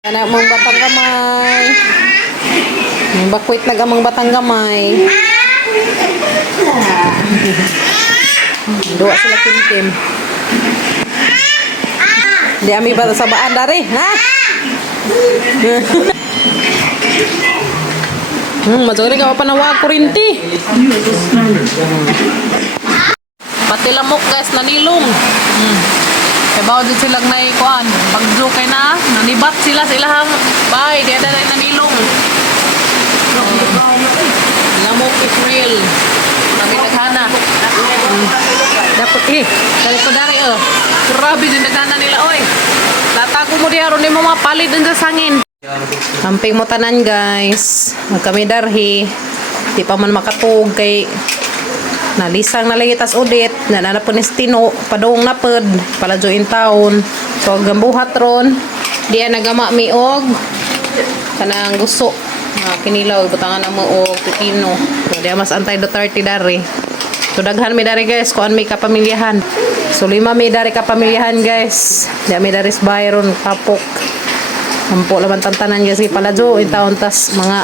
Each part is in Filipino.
Anak mong batang gamay. Bakwit na gamang batang gamay. Dua sila kim-kim. Di ami ba sa baan dari? Ha? Masuk ka pa na wa kurinti. Pati lamok guys nanilong. Kaya bawal din silang naikuan. Pag-joke kay na, nanibat sila sa ilahang bahay. Di ada na nanilong. Lamok is real. Kami naghana. Dapat kali ko dari grabe din naghana nila oy. Tatago mo di aron di mo mapalit din sa sangin. Amping mo tanan guys. Kami darhi. Di pa man makatug kay nalisang na lagi tas udit na po ni Stino padung naped pala join taon so gambuhat ron diya nagama miog kanang gusto kinilaw butangan na mo og pipino so diya mas antay Duterte dari so daghan mi dari guys kuan mi kapamilyahan so 5 mi dari kapamilyahan guys diya mi dari Byron kapok ampo laban tantanan guys pala join taon tas mga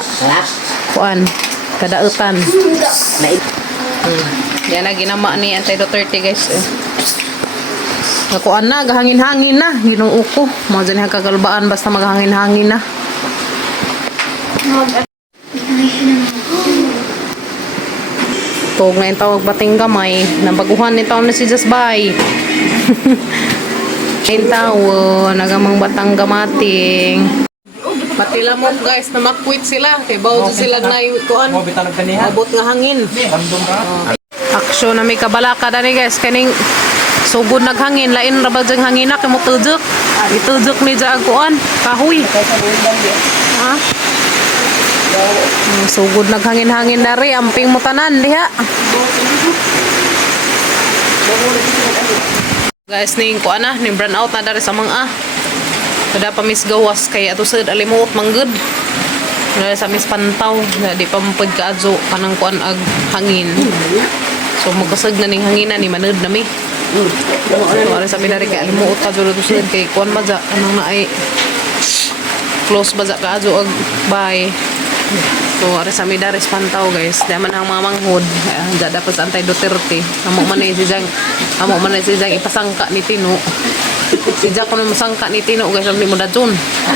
kuan kadautan yan na ginama ni Antay Duterte guys nakuan na gahangin-hangin na ginoo ko mo dyan yung kagalbaan basta maghangin-hangin na tog na yung tawag bating gamay nabaguhan ni taon na si Jasbay yung tawo nagamang batang gamating pati lamok guys na makwit sila kay bawal sila na yung kuan abot nga hangin aksyon na may kabalaka dani guys kaning sugod naghangin lain ra ba jang hangina kay mo tudok itudok ni ja kuan kahoy ha sugod naghangin-hangin dari amping mo tanan diha guys ning kuan na ning burn out na dari sa mga kada pa mis gawas kay ato sad alimuot manggod na sa mis pantaw na di pa mapud kaadso kanang kuan ag hangin so magkasag na ning hangina ni manud na mi so ara sa midari kay alimuot ka jud sad kay kuan maja anong na ay close baza kaadso ag bay so ara sa midari pantaw guys di man ang mga manghod da dapat sa Antay Duterte amo man si jang ipasangka ni Tino si Jack ko na masangka ni Tino guys ang mo dadyon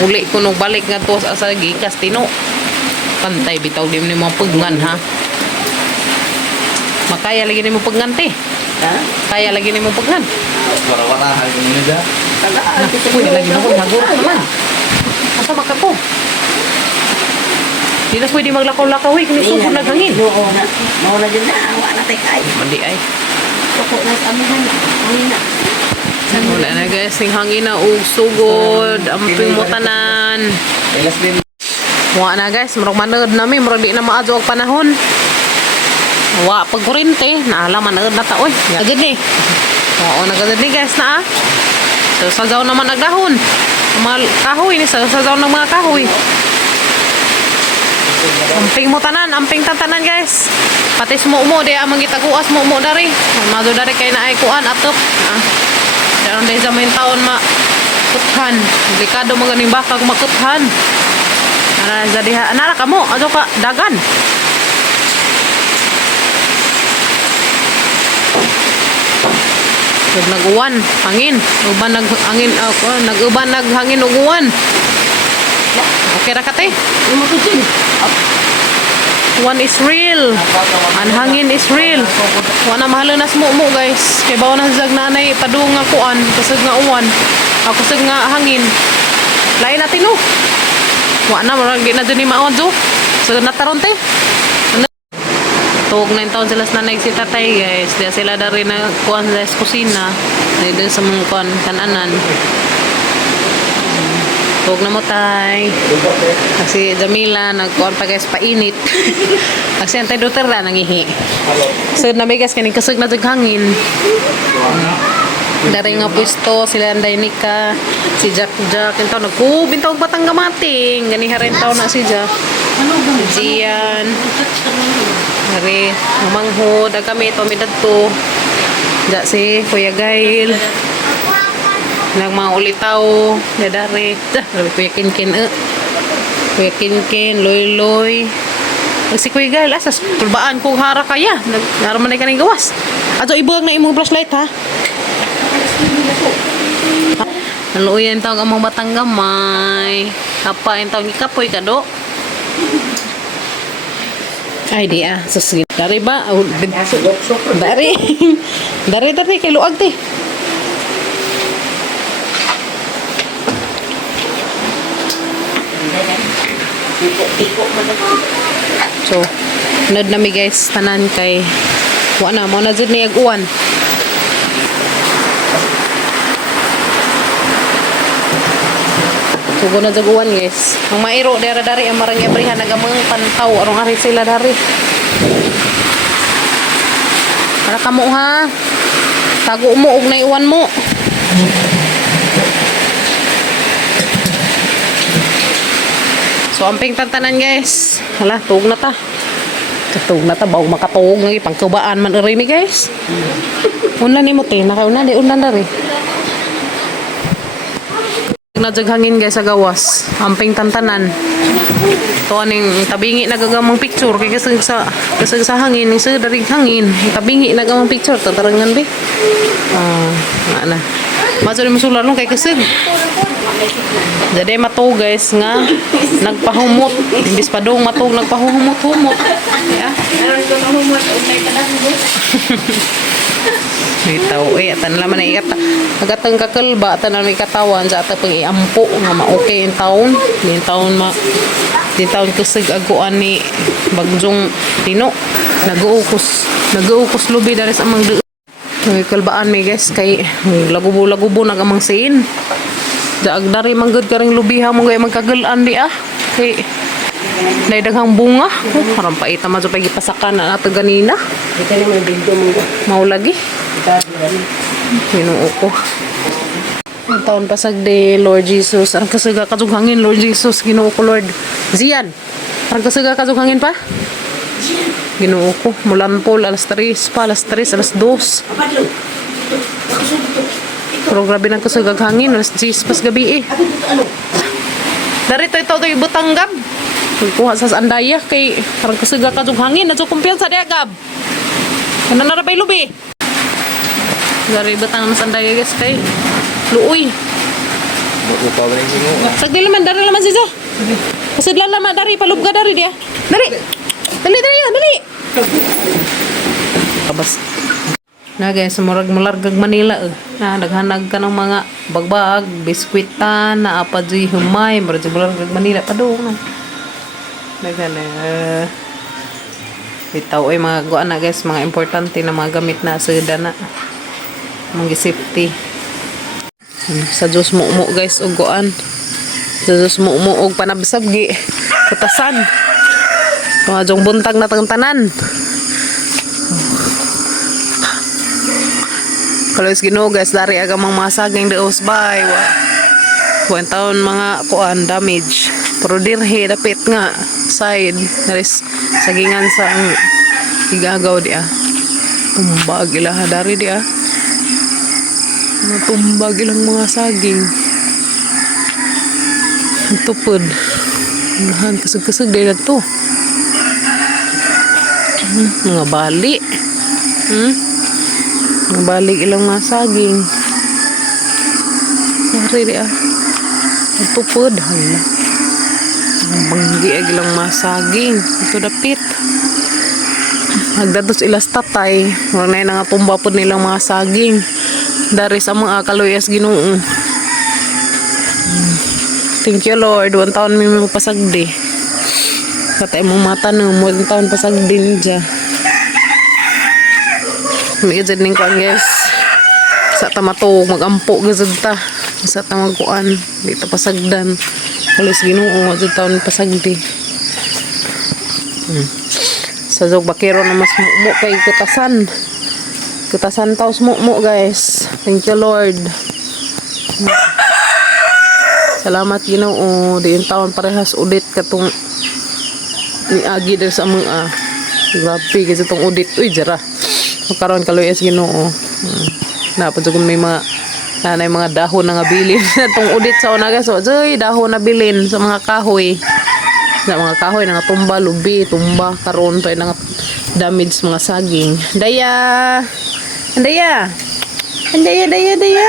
uli ko nung balik nga to sa gikas Tino pantay bitaw di mo mga pugnan ha makaya lagi ni mo pugnan te ha kaya lagi ni mo pugnan wala ha yung nila uy lagi na ko naguro naman asa makapo di na pwede maglakaw-lakaw kung isugod naghangin oo na mauna dyan na awa na tayo ay mandi ay poko na sa amihan hangin na wala na guys, yung hangin na sugod, amping mo tanan. Wala na guys, marang manood namin, marang di na maadyo ang panahon. Wala pag kurente, naala manood na taoy. Agad ni. Oo, nagagad ni guys na so sasaw naman nagdahon. Mga kahoy ni, sasaw ng mga kahoy. Amping mo tanan, amping tantanan guys. Patis mo di amang gitaguas mo dari. Mado dari kay na ay kuan atok. Daron dahil sa may taon makuthan. Delikado mo ganing baka kung makuthan. Anara ka mo, ano ka, dagan. Nag-uwan, hangin. Uban nag-hangin, nag-uban nag-hangin uguwan. Okay ra ka te? One is real. Ang hangin is real. Wana mahalo na mo guys. Kay bawa na sa nanay padung nga kuan, kusog nga uwan. Kusog nga hangin. Lain natin no. Wana marang di na dun ni maodyo. So nataron te. Tuog 9 taon sila sa nanay si tatay guys. Diya sila dari na kuan sa kusina. Dito sa mga kuan kananan. Huwag na mo tay. Kasi Jamila nagkuhan pa guys painit. Kasi Antay Duterte nangihi. So na guys kaning kasug na hangin. Dari nga pwesto sila Anday Nika, si Jack ento nagkubintaw batang gamating. Ganiha rin taw na si Jack. Jian. Hari manghod kami to midadto. Ja si Kuya Gail. Nag mga ulitaw, dadari. Kuya Kinkin, Kuya Kinkin, Loy. Si Kuya Gal, asas, tulbaan kong hara kaya. Naraman na ka ng gawas. Ato, ibuhag na imong flashlight, ha? Naluoyan tawag ang mga batang gamay. Kapain tawag ikapoy ka, do? Ay, di sus, dari ba? Dari. Dari, kay luag, ti. Tiko mo na. So, nad nami guys, tanan kay wala na, mo na dyan ni aguan. Sugo na jaguan guys. Ang mairo, dari ang marang yabrihan, nagamang pantaw, arong ari sila dari. Para kamo ha, tago mo, og naiwan mo. So, amping tantanan guys. Hala, tuog na ta. Tuog na ta. Bago makatuog lagi. Pangkubaan man rin ni guys. Unlan ni mo te. Nakauna di. Unlan na rin. Najaghangin guys sa gawas. Amping tantanan. Ito aning tabingi nagagamang picture. Kaya kasag sa hangin. Isa daring hangin. Tabingi nagamang picture. Tatarangan bi. Nga na. Maso rin masular nung kay kasag. Jadi matog guys nga nagpahumot imbis pa dong matog nagpahumot-humot ya Meron ko mahumot. Okay ka na. bitaw atan laman na ikat agatang kakalba atan na may katawan sa ata pang iampo nga ma-okay in taon din taon kusig aguan ni Bagjong Tino nag-uukos lubi dari sa amang may kalbaan may guys kay lagubo nagamang siin daag dari manggod ka ring lubiha mo gaya magkagalaan di kay naidaghang bunga parang paita ma pag ipasakan na nato ganina Dito naman bildo mo. maulagi Ginoo ko ang taon pasag de Lord Jesus ang kasaga kadughangin Lord Jesus Ginoo ko Lord Zian ang kasaga kadughangin pa Ginoo ko mulampol alas 3 alas 2 pero grabe ng kasagag hangin alas 10 pas gabi Darito ito ibutang gab kuha sa andaya kay parang kasagag kadung hangin na kumpiyansa di agab kana na rabay lubi dari ibutang sa andaya guys kay luoy sagdili man dari laman siya kasidlan laman dari palubga dari dia dali kabas na guys, mulargag Manila na naghanag ka ng mga bagbag, biskwitan, na apadji humay, mulargag Manila pa doon. Bitaw ay mga guan na guys, mga importante na mga gamit na sa dana. Mga safety. Sa Diyos mo guys, og guan. Sa Diyos mo og panabsabgi. Kutasan. Mga jong buntag na tanan. Kalau Ginoo guys dari agamang mga saging deos bay wa taon mga kuan damage pero dirhe dapit nga side naris sagingan sa ang igagaw dia tumbag ilaha dari dia tumbag ilang mga saging tupod nahan kasag-kasag din na to mga bali balik ilang mga saging dari dia tupod hala banggi ilang mga saging ito dapit nagdatos ilas tatay wala na nga tumba po nilang mga saging dari sa mga kaluyas Ginoo thank you Lord 1 taon may pasagdi katay mong mata no 1 taon pasagdi niya may gazid ning kuan guys sa tamatog magampo gazid ta sa tamaguan dito pasagdan halos Ginoo gazid taon pasagdi sa jog bakero na mas mumo kay kutasan taos mumo guys thank you Lord salamat Ginoo diin taon parehas udit katong ni agi der sa mga grabe kasi itong udit uy jara karon kaluyas Ginoo napad jud may mga Nanay mga dahon na nga bilin. Itong udit sa una guys. So, dahon na bilin sa mga kahoy. Sa mga kahoy na nga tumba, lubi, tumba, karon pa na nga damage mga saging. Daya! Daya! Daya!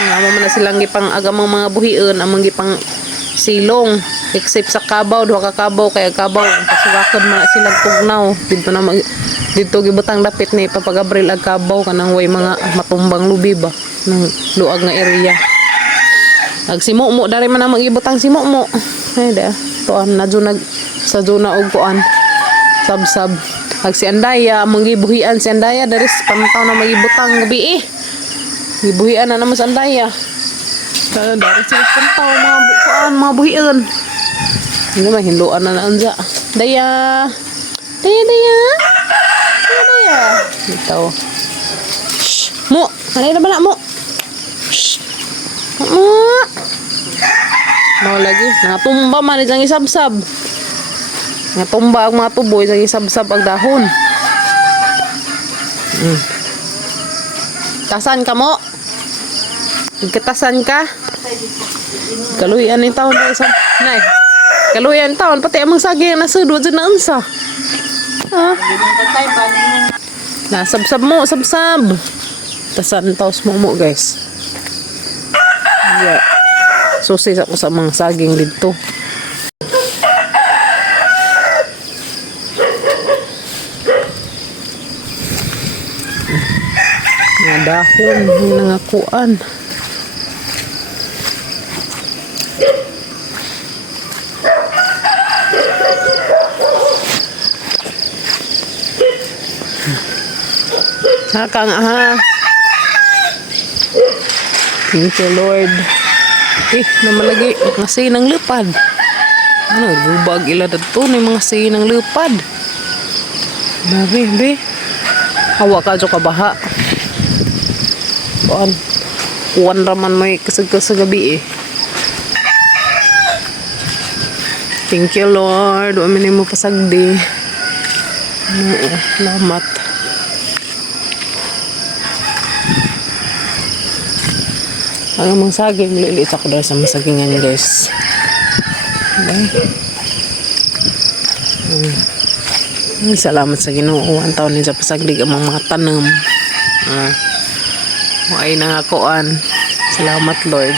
Nga mo na silang gipang agamang mga buhion, amang gipang silong. Except sa kabaw, duha ka kabaw, kaya kabaw. Pasugakod man na silang tugnaw. Dito gibutang dapit ni Papagabril ag kabaw kanang way mga matumbang lubi ba ng luag nga area. Ag simumo dari man na magibutang simumo. Ay da. Tuan na nag sa zona og kuan. Sab-sab. Ag si Andaya among gibuhian si Andaya dari pantaw na magibutang gabi eh. Gibuhian na naman si Andaya. Dari sila pantaw mga kuan mga buhian. Hindi man hinluan na naanza. Daya. Ito. Shh. Mo. Ano na bala mo? Shh. Mo. Mau lagi. Natumba man isang isabsab. Natumba ang mga tubo isang isabsab ang dahon. Tasan ka mo? Ikatasan ka? Kaluyan yung taon na isang. Nay. Kaluyan taon. Pati amang saging na sudod dyan na unsa. Ha? Nasabsab mo, sabsab. Tasan taos mo guys. Yeah. Susis ako sa mga saging dito. Mga dahon, nangakuan. Sakang aha. Thank you Lord. Namalagi mga sinang lupad. Ano, gubag ila dito ni mga sinang lupad. Be. Hawa ka jo kabaha. Kuan raman may kasag gabi eh. Thank you Lord. Wa man mo pasagdi. Salamat. Ang mga saging, lilit ako dahil sa mga sagingan guys. Salamat sa Ginoo. Ang taon din sa pasagdig ang mga tanam. Ay nangakuan. Salamat Lord.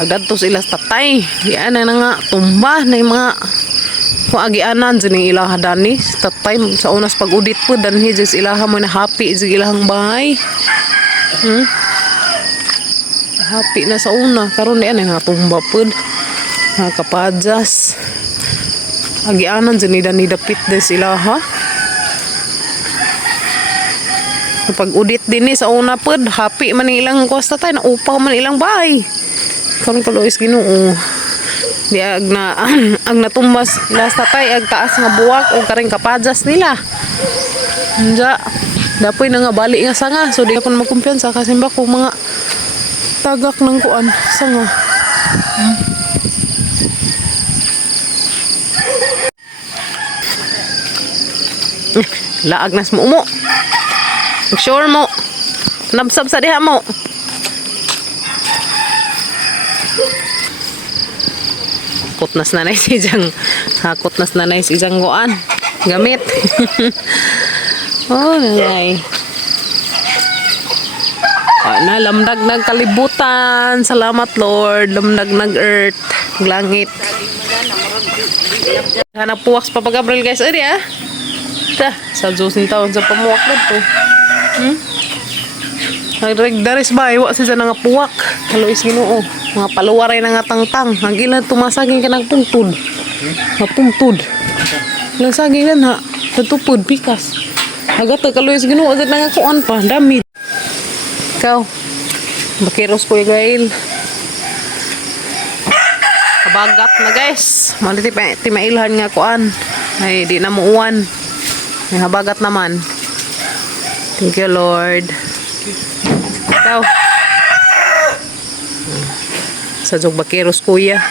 Agad to sila sa tatay. Yan na nga tumba na yung mga kuagianan dyan yung ilang hadani. Tatay sa unas pag-udit po danhi dyan ilaha mo na happy dyan ilahang bahay. Happy na sa una karon ni ana tumba pud kapajas agianan dyan ni dapit din sila ha pag udit din ni sa una pud happy man ilang kosta tay na upaw man ilang bahay karon kalois Ginoo di ag natumbas last tay ag taas nga buwak o karing kapajas nila anja dapoy na nga bali nga sanga so di pa magkumpiyansa kasi ba ko mga tagak ng kuan sanga. Laag nas mo umo. Sure mo. Nabsab sa diha mo. Hakot nas nanay si Jang. Hakot nas nanay si Jang kuan. Gamit. Oh, nanay. Na lamdag ng kalibutan. Salamat Lord. Lamdag ng earth. Langit. Hanap puwak sa Papagabril guys. Adi ah. Sa Diyos ng taon sa pamuwak na to. Nagregdaris ba? Iwa siya nga puwak. Kalois Ginoo. Mga paluwaray na nga tangtang. Ang ilan tumasaging ka ng pungtod. Mapungtod. Ilang saging na ha. Tutupod. Pikas. Agad kalois Ginoo. Agad na nga kuan pa. Dami. Ikaw, bakiros ko Gail. Kabagat na guys. Maliti mailhan nga kuan. Ay, di na muuwan. May habagat naman. Thank you Lord. Ikaw. Sa jog bakiros kuya.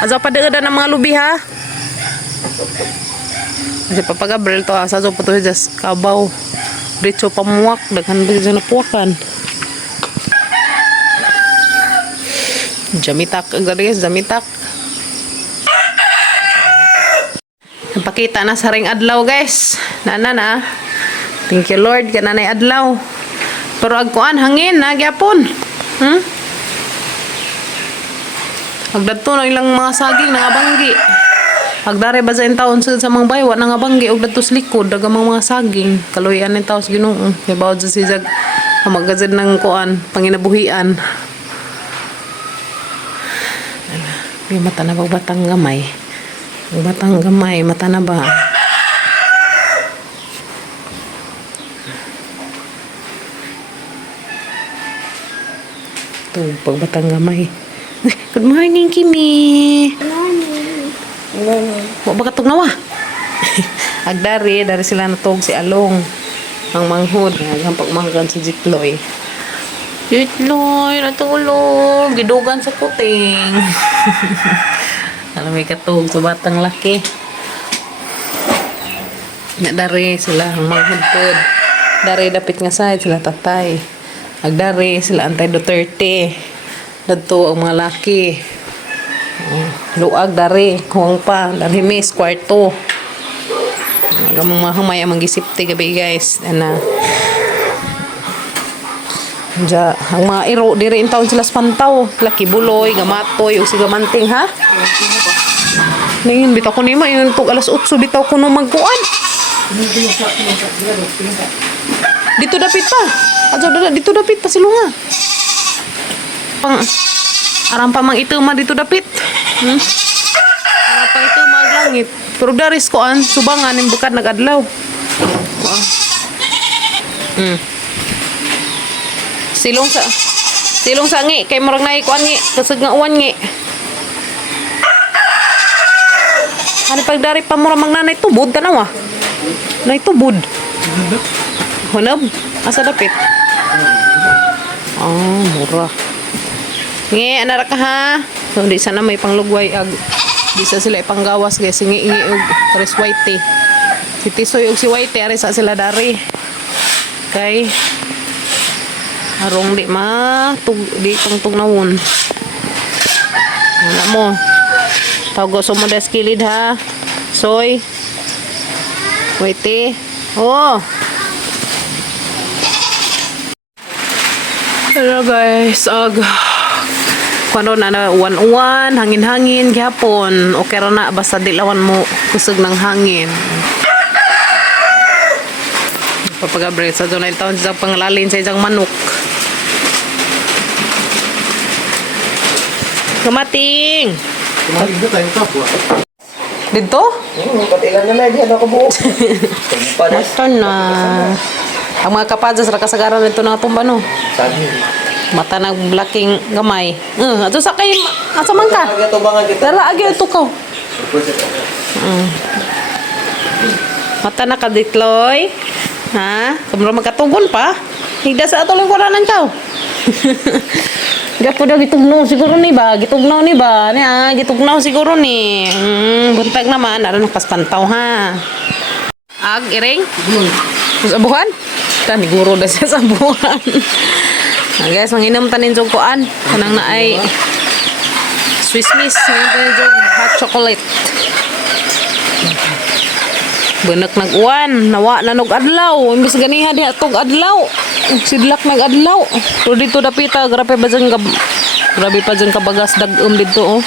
Aza pa deeda ng mga lubi ha. Kasi Papagabril to sa jog pa to just kabaw. Dito pamuwak. Daghan ba dyan na puwakan. Jamitak, guys, jamitak. Napakita na sa ring adlaw, guys. Na. Thank you Lord, kananay adlaw. Pero agkuan hangin na gyapon. Agdadto na ilang mga saging nga banggi. Agdare ba sa taon sa mga baywa nga banggi og dadto sa likod daga mga saging. Kaluyan ni taos Ginoo. Kay bawod sa sijag magazid ng kuan panginabuhian. May mata na ba batang gamay? Batang gamay, mata na ba? Ito, pagbatang gamay. Good morning, Kimi. Wa ba katog nawa? Agdari, dari sila natog si Along. Ang manghod, ang pagmanggan si Jitloy. Jitloy, natulog. Gidugan sa puting. Alam may katog sa batang laki. Dari sila ang manghod. Dari dapit nga side sila tatay. Agdari sila antay Duterte. Dadto ang mga laki. Luag dari, kuwang pa, dari miss, kwarto. Gamang mahamay ang mag-isipte gabi guys. Diya, ang mga iro, diri in taon sila spantaw. Laki buloy, gamatoy, o sigamanting ha? Ngayon, bitaw ko nima, yun itong alas 8, bitaw ko nung magkuan. Dito dapit pa. Dito dapit pa silunga. Aram pa mang ituma dito dapit. Aram pa ituma ag langit. Pero daris ko an subangan ning bukad nagadlaw. Silong sa ngi kay murag nay kuan ngi kasag nga uwan ngi. Ano pagdari pa mura magnanay tubod tanawa. Nay tubod. Hunab asa dapit. Mura. Ngi anara ka ha. So di sana may panglugway ag di sa sila ipanggawas guys ngi og pares white. Si Tisoy og si White ari sa sila dari. Kay arong di di tungtungnawon. Wala mo. Tawgo mo des kilid ha. Soy. White. Hello guys, kuno na uwan-uwan, hangin-hangin gihapon. Okay ra na basta di lawan mo kusog ng hangin. Papagabre sa dunay taon sa panglalin sa isang manok. Kamating. Kumain ba tayo kapwa? Dito? Patilan na diyan ako buo. Ito na. Ang mga kapadas ra kasagaran nito na tumba no. Sabi. Mata ng blaking gamay. Ato sa kay asa man ka? Ito ba nga kita? Dara agi ito ka. Mata na kaditloy. Ha? Kumro magkatugon pa. Higda sa atong lingkuranan ka. Gapo daw gitugnaw siguro ni ba? Gitugnaw ni ba? Gitugnaw siguro ni. Buntag naman aron paspantaw ha. Ag iring? Sa buwan? Tani guro da siya sa buwan. Guys, manginom tanin jog kuan. Kanang na ay Swiss Miss, manginom jog hot chocolate. Benek nag-uwan, nawa na adlaw. Imbis ganiha di atog adlaw. Sidlak nag-adlaw. Pero dito dapita, grabe pa dyan grabe pa dyan kabagas dag-um dito oh.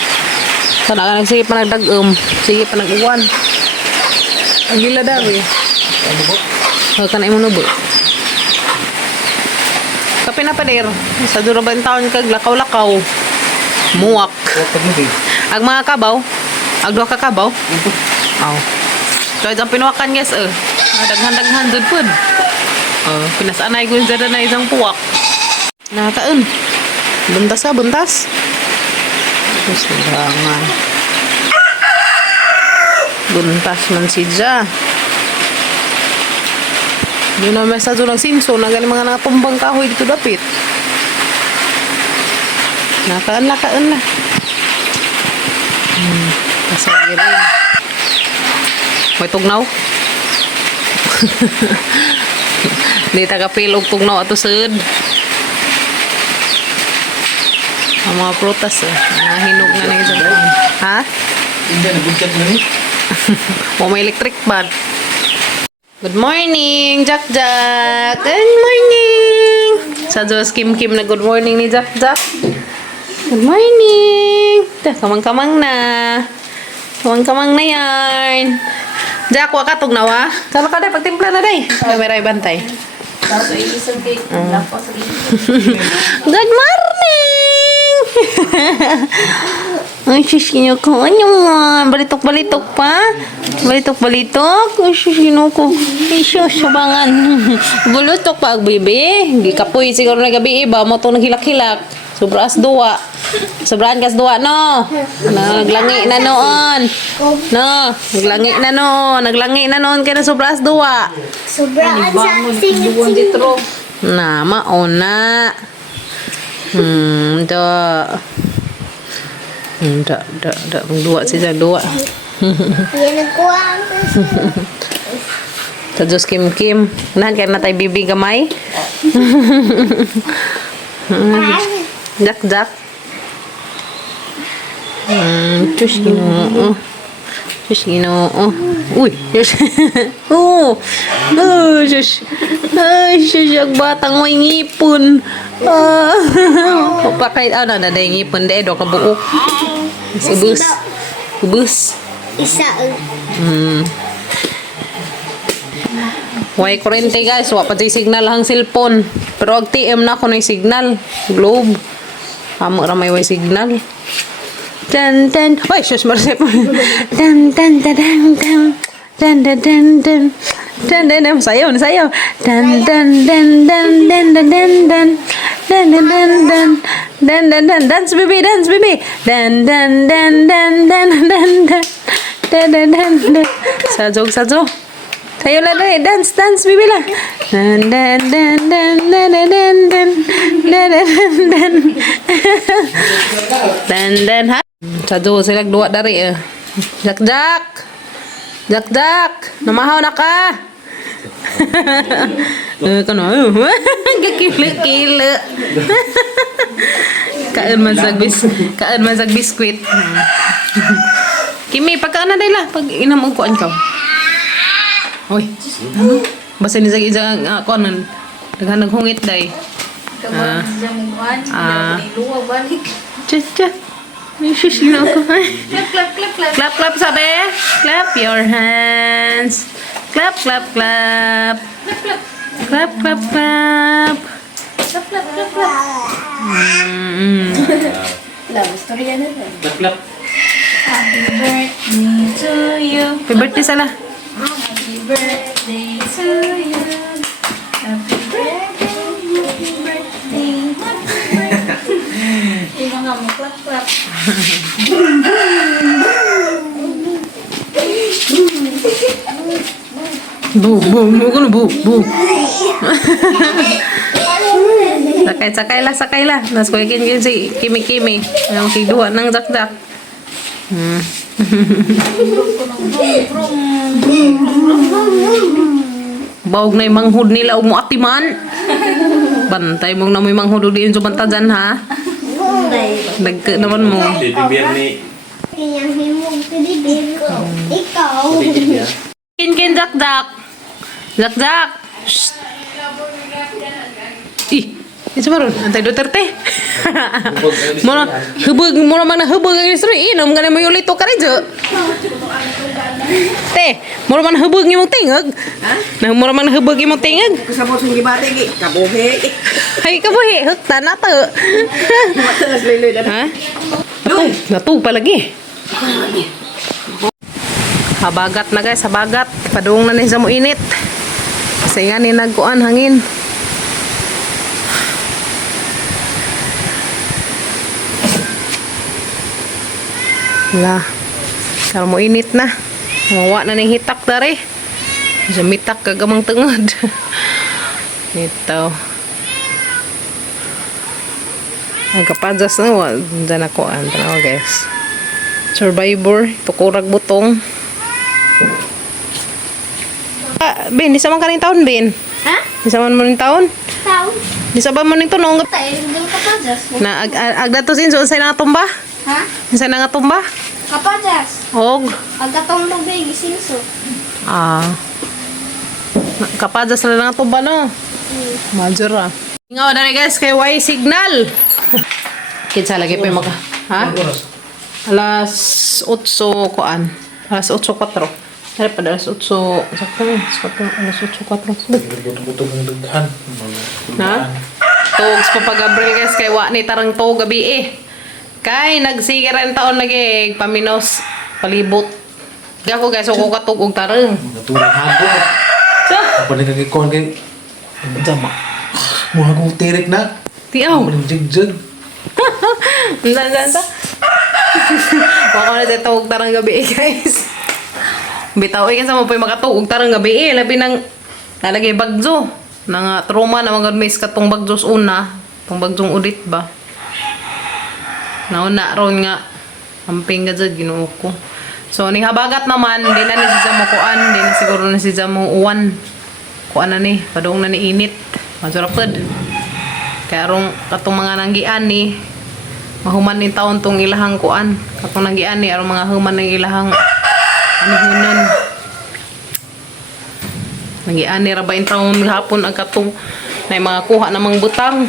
Sana ka nagsige pa nagdag-um. Sige pa nag-uwan. Ang gila dawi. Huwag ka na imunubo. Kape na pa der. Sa duraban taon kag lakaw-lakaw. Muwak. Ag mga kabaw. Ag duha ka kabaw. Aw. So, ang pinuwakan guys, daghan-daghan dun po. Pinasanay ko yung dada na isang puwak. Nakaon. Buntas ka, buntas. Sulangan. Buntas man si Ja. Yun na may sa ng sinso, nagaling mga nakatumbang kahoy dito dapit. Nakaon na. Kasagirin. May tugnaw? Di taga pilog tugnaw ato sud. Ang mga prutas eh. Mga hinog na na isa. Ha? Hindi, nabuncat na ni. O may electric ban. Good morning, Jack Jack. Good morning. Sa Diyos Kim Kim na good morning ni Jack Jack. Good morning. Dah, kamang-kamang na. Kamang-kamang na yan. Jack, wakatog na wa. Sama ka day, pagtimpla na day. Kamera bantay. Good morning! Ay, sis, ko. Ano nga? Balitok-balitok pa? Balitok-balitok? Ay, sis, ko. Ay, sis, sabangan. Bulutok pa, bibi. Di kapoy siguro na gabi iba. Mo itong naghilak-hilak. Sobra as duwa. Sobraan kas duwa, no? Naglangi na noon. No? Naglangi na noon. Naglangi na noon kaya na sobra as duwa. Sobraan sa singit-singit. Na, mauna. Da. Dua siya, dua. Yan ang kuha. Sa Diyos Kim Kim. Unahan ka na tayo bibi gamay. Jack Jack. Diyos Ginoo. Diyos Ginoo. Uy, Diyos. Oh, Diyos. Ay, Diyos, ang batang may ngipon. Papakay, ano, naday ngipon. Dahil do kabuok. Ubus. Ubus. Isa. Way kurente guys, wa pa signal ang cellphone. Pero ag TM na ako na signal. Globe. Amo ra may way signal. Dan dan. Hoy, sus marsep. Dan dan dan dan. Dan dan dan dan. Dan dan dan sayaw. Dan dan dan dan dan dan dan dan. Dan dan dan dan. Dan dan dan dance baby. Dan dan dan dan dan dan dan. Dan dan dan dan. Sajo. Tayo lang deh, dance bibi lah. Dan ha. Sado sila dua dari Jak. Namahaw na ka. Kano? Gakile. Kaan man sag biskuit. Kimi pagkaan na dayla pag inamugkuan ka. Hoy. Basta ni sagi jang konon. Daghan naghungit day. Cha. Shush, you know. Clap, sabi. Clap your hands. Clap. Love story yan na. Klap. Happy birthday to you. Happy birthday sala. Happy birthday to you. Happy birthday. Tingnan nga mo, clap. Bu. Sakay lah. Nas ko ikin si Kimi. Yang kedua nang jak. Bawag na yung manghud nila mo atiman. Bantay mong na may manghud diin sa bantajan ha. Nagka naman mo. Bibigyan ni... Yang himog sa bibig ko. Ikaw. Kin Jak. Shh. Ih, isa maron. Antay Duterte. Mura man na hubog ang istri. Inom ka na mo yung lito ka rin Te, mura man hubog yung tingag. Ha? Mura man hubog yung tingag. Kasabot sa gibate gi kabuhi. Ay, kabuhi. Hukta na to. Matalas lele dan. Ha? Natug pa lagi. Habagat na guys, habagat. Padung na sa mo init. Kasi nga ni nagkuan hangin. Wala. Kalau mo init na. Mawa na ning hitak dari. Jamitak kagamang tengod. Ito. Ang kapadas na wa dyan ako tanaw guys. Survivor, tukurag butong. Ben, di saman ka ning taon, Ben? Ha? Di saman mo ning taon? Taon. Di sa ba mo ning tunog? Tayo, hindi kapajas. Na ag datos inso unsay na tumba? Ha? Unsay na nga tumba? Kapajas. Og Agkatong lugay, gisinso. kapadas na nga tumba no. Major ah. Ngaw na guys kay Y signal. Kinsa lagi pa maka. Ha? Alas 8 kuan. Alas 8:04. Dari pada alas 8 sakto alas 8:04. Buto-buto ng daghan. Na? Tugs pa pag Gabriel guys kay wa ni tarang to gabi eh. Kay nagsigiran taon lagi paminos palibot. Gako guys ko katug og tarang. Naturang habo. So, Apa ni kay kon kay jama. Muha ko tirik na. tiaw. Jigjig. Lan sa. Wako na sa tawag tarang gabi eh guys. Bitaw eh sa mo pa makatuog tarang gabi eh labi nang nalagay bagjo. Nang trauma na mga miss katong bagjos una, tong bagjong udit ba. Nauna ron nga amping gajud Ginoo ko. So ning habagat naman di na ni siya mo kuan, di na siguro na siya mo uwan. Kuan na ni, padung na ni init. Majorapod. Kaya rong katong mga nanggian ni mahuman ni taon tong ilahang kuan. Katong nanggian ni aron mga human ng ilahang anihunon. Nanggian ni rabain taon hapon ang katong na mga kuha namang butang.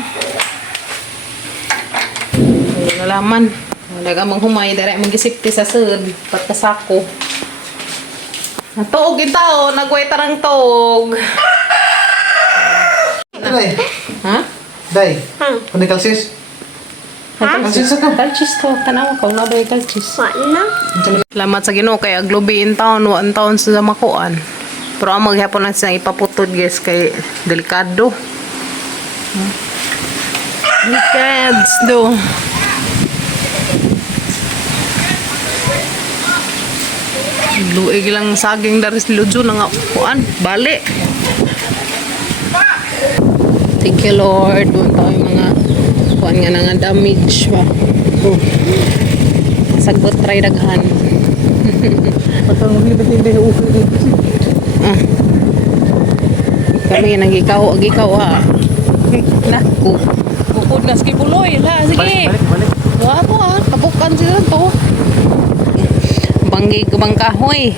Nalaman. Wala ka mang humay, dara mag-isipti sa sud, pagkasako. Natuog yung tao, nagway tarang tog. Day. Ha? Day. Kundi kalsis. Kalsis ka. Kalchis to, tanawa ka, una ba yung kalchis? Wala. Salamat sa Ginoo kay aglobi in town, one town sa makuan. Pero ang maghapon na siyang ipaputod guys kay delikado. Weekends do. Luig lang saging dari lujo na nga kuan, bali. Thank you Lord, doon tayo mga kuan nga nga damage ba. Sagbot try daghan. Patang libet-libet Ah. Kami nagikaw ha. Naku. Bukod na sige buloy la, sige. Balik. Wa ako ha, kabukan sila to. Banggi ko bang kahoy.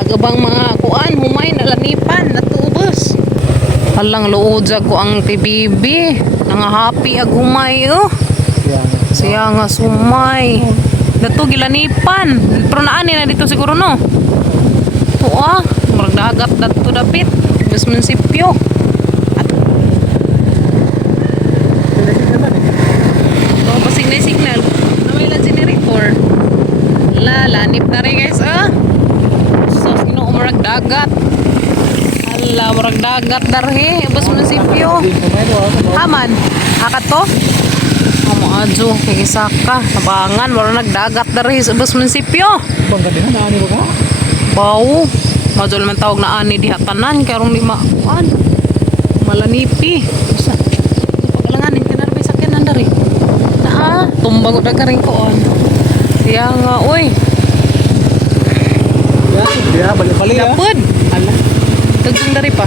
Aga bang mga kuan humay na lanipan natubos. Halang luod sa ko ang TBB. Nangahapi ag humay oh. Siya nga sumay. Dato gilanipan. Pero naani na dito siguro no. Oo, murag dagat dato dapit. Mas munisipyo. Oh, pasig na signal. Naway la generator. Lanip na rin guys ah. So, sino murag dagat. Hala, murag dagat darhe. Bas munisipyo. Haman. Akat to? Amo adjo kay Isaka tabangan wala nagdagat diri sa bus munisipyo. Bang kadina na ani ba? Bau. Madol man tawag na ani diha tanan karong lima kuan. Malanipi. Usa. Pagalanganin ka na rin sakyan nan diri. Naa, tumbang ug karing kuan. Siya nga oy. Ya, balik-balik ya. Kapod. Ala. Tugtong dari pa.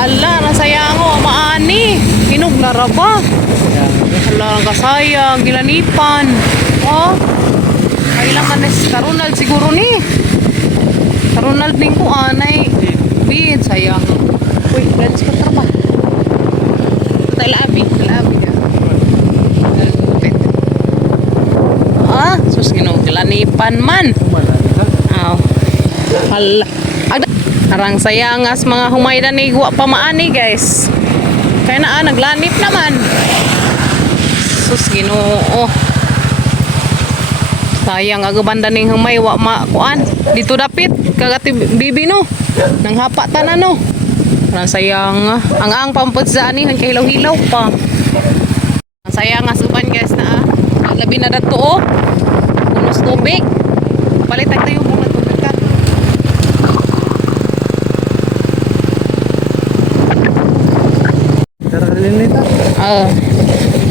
Ala, nasayango maani. Hinog na ra ba? Ala, kasayang gilanipan. Oh. Kailangan na si Ronald siguro ni. Ronald ning ko anay. Bid sayang. Uy, friends ko tra ba? Talabi ka. Ah, sus gilanipan man. Aw. Hala. Arang sayangas mga humaydan ni guwa pa maani guys. Kaya na naglanip naman. Sus Ginoo. Sayang aga banda ning humay wa makuan. Dito dapit kagati bibi no. Nang hapa tanan no. Arang sayang ang pampot sa ani kay hilaw-hilaw pa. Ang sayangas uban guys na labi na dato oh. Punos tubig. Palit tayo muna tubig ka.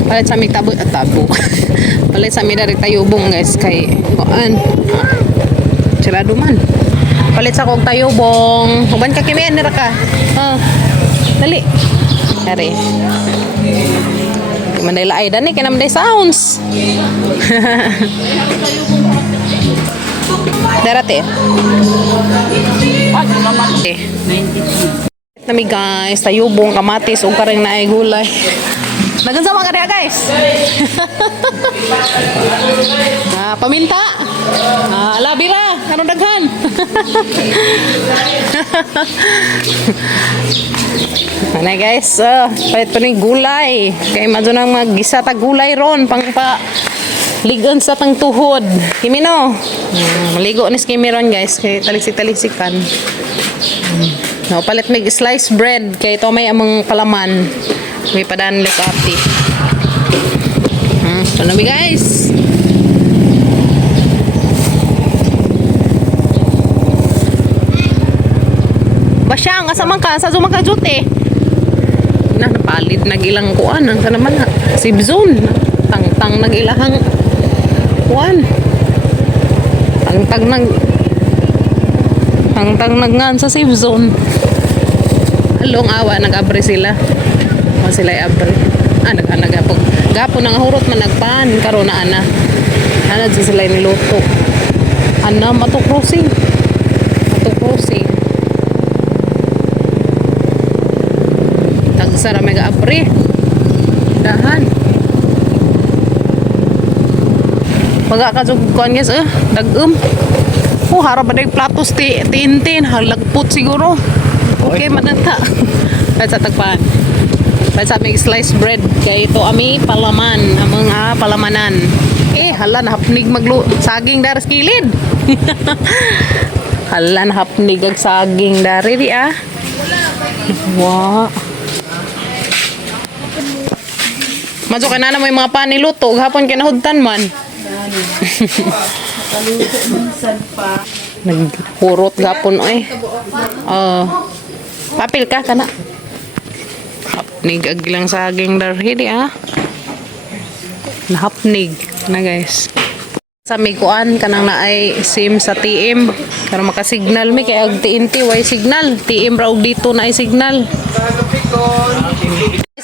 Palit sa aming tabo. Palit sa aming dari tayubong guys kay kuan. Sirado man. Palit sa kong tayubong. Uban ka kimi nira ka. Dali. Kare. Manila ay dani kay naman day sounds. Darate. Nami guys, tayubong, kamatis, ug kareng naay gulay. Nagansama ka diha guys. Paminta. Labira, anong daghan? Ano guys, palit pa ni gulay. Kay madyo nang mag-gisa ta gulay ron pang pa ligon sa tang tuhod. Kimi no. Maligo ni Kimi ron guys, kay talisik-talisikan. No, palit mig sliced bread kay ito may among palaman. May padaan sa ati. Ano mi guys? Basyang asa man ka sa zumaka jute. Napalit nagilang kuan ang kanaman sibzon. Tang nagilahang kuan. Tang nagngan sa safe zone. Along awa nag-abre sila. O sila i-abre. Nag-apog. Gapon nang hurot man nagpan karon na ana. Ana di sila niluto. Ana mato crossing. Tagsara mega abre. Dahan. Baga ka jud kuan guys dagum. Harap ba platos tintin halagput siguro. Okay madanta. Sa tagpan. Sa may sliced bread kay ito ami palaman among palamanan. Hala nahapnig saging dar sa kilid. Hala nahapnig ag saging dari di Wow. Maso ka na mo yung mga paniluto hapon kinahudtan man. Naghurot gapon papel ka kana. Hapnig agilang saging darhi di Nahapnig na guys. Sa may kuan kanang naay SIM sa TM para makasignal mi kay ag TNT way signal. TM raw dito naay signal.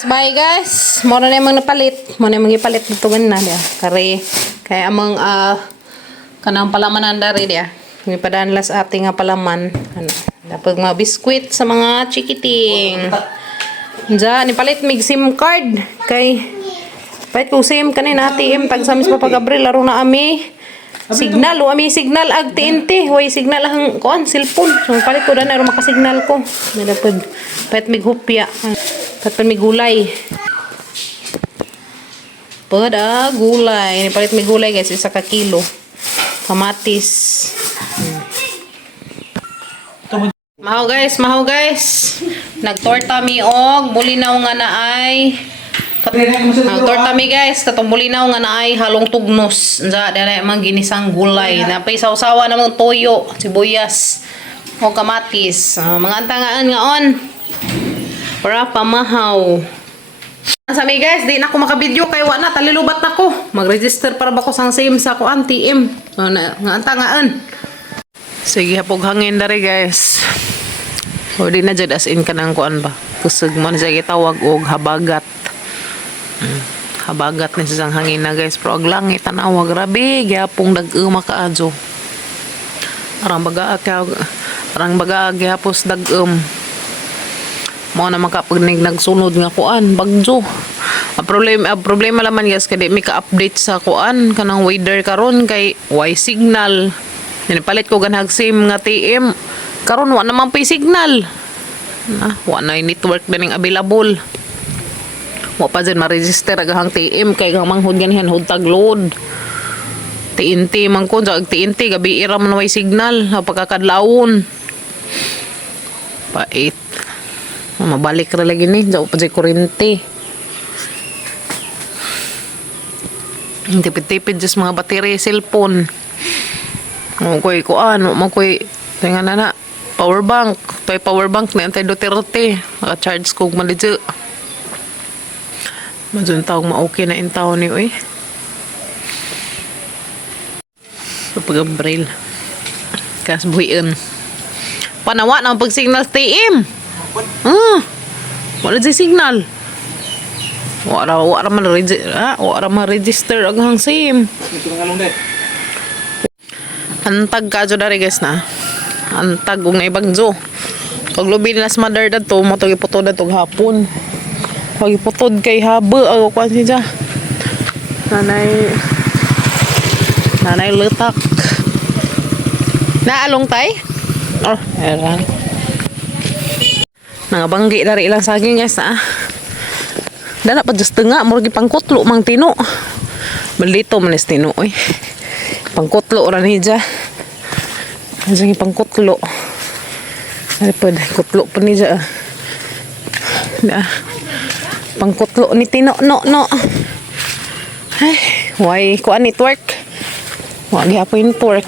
Bye guys. Mo na namang napalit. Mo na namang ipalit dito ganna dia. Kare kay among kanang palamanan dari dia. May padanlas ati nga palaman. Dapat mga biskwit sa mga chikiting. Diyan, nipalit mig SIM card. Kay, palit ko SIM kanina TM. Tagsamis pa pag-abril. Laro na ami. Signal. O ami signal ag TNT. Huwag signal ang kuan, cellphone. So, palit ko na na makasignal ko. Dapat, palit mig hupya. Palit mig gulay. Gulay. Nipalit mig gulay guys. 1 kilo. Kamatis. Mahaw guys. Nagtorta mi og bulinaw nga naay. Nagtorta mi guys, katong bulinaw nga naay halong tugnos. Unsa dere man ginisang gulay. Napay sawsawa namang toyo, sibuyas, o kamatis. Mga antangaan nga on. Para pamahaw. Sa mi guys, di na ako makabidyo kay wa na talilubat nako. Mag-register para ba ko sang SIM sa ko TM. Nga antangaan. Sige hapog hangin dari guys. O di na jud as in kanang kuan ba. Kusog mo na siya gitawag og habagat. Habagat na siyang hangin na guys. Pero ag langit tanawa grabe gyapong dag-uma kaadyo. Arang baga gyapos dag-um. Mo na makapagnig nagsunod nga kuan bagyo. Problema laman guys kay di mi ka-update sa kuan kanang weather karon kay way signal. Palit ko ganhag SIM nga TM. Karon wa naman pay signal. Wa na network dining available. Wa pa dyan ma-register agahang TM kay gang manghud ganyan hud tag load. TNT man ko ag TNT gabi ira man way signal pagkakadlawon. Pait. Mabalik ra lagi ni jaw pa jay kuryente. Tipid-tipid just mga battery cellphone. Koy kuan mo koy tingan na power bank ni antay Duterte naka-charge kog malidyo madun taong ma-okay na intaw ni pag-abril kas buhiin Panawa na ang pag-signal TM. Wala di signal. Wala man register ang hang SIM. Ito nga lang, dek. Antag ka dyan dari guys na. Antag kung ibang jo. Pag lubi nila sa mother na to, matog iputod na itong hapon. Pag iputod kay haba, ako kwan siya. Nanay letak. Naalong tay? Oh, eran. Nangabanggi dari ilang saging guys na. Dala pa just nga, muragi pangkutlo mang tino. Balito manis tino, oy. Pangkutlo orang hija. Anjing pangkutlo. Daripada kutlo pa ni ja. Pangkutlo ni tino no. Ay, why kuan ni twerk. Wa gihapon twerk.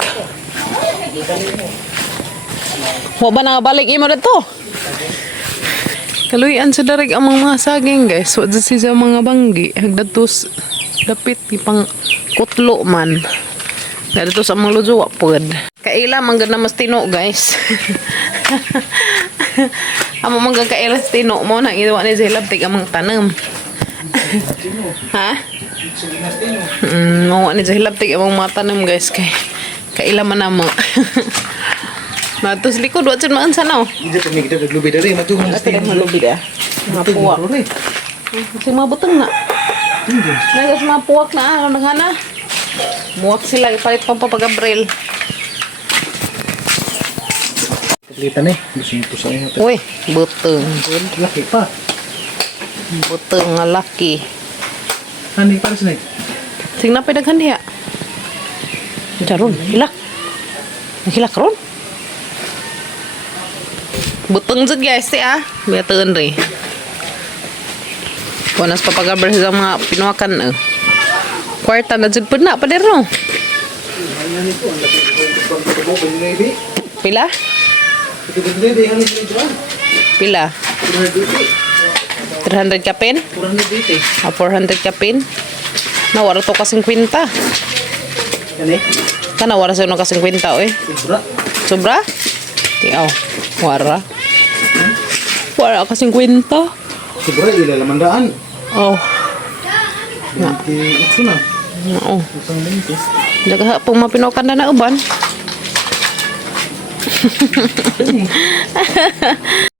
Wa ba na balik imo dito? Kaluyan sa darig ang mga saging guys. Wa sa mga banggi. Hagdatos dapit pang kutlo man. Dito sa mga lujo, wapod. Kaila, manggad na mas tino, guys. Amo manggad kaila sa tino mo, nang iwa ni Zilab, tig amang tanam. Ha? Mawa ni Zilab, tig amang mga tanam, guys. Kaila man na mo. Matos likod, wad sa mga ansanaw. Hindi pa may kita naglubi dari. Matuhan Ate rin malubi ka. Mga puwak. Kasi mga butang na. Nagas mga puwak na, ano naghana? Muwak sila, ipalit pang papagabril. Litan eh. Gusto nito sa inyo. Uy, butang. Laki pa. Butang nga laki. Hani para sa Tingnan pa daghan diha. Jaron, hilak. Hilak ron. Butang jud guys, ah. Biyaton ri. Ponas papagabril sa mga pinuwakan. Kwarta na jud pud na pader no. Pila? Pila? 300 kapin? 400 kapin? Nawara to kasing kwinta. Kana wara sa no kasing kwinta oy. Sobra? Tiaw. Wara. Wara kasing kwinta. Sobra ila lamandaan. Oh. Ito na. Oo. Daga pong mapinokan na uban.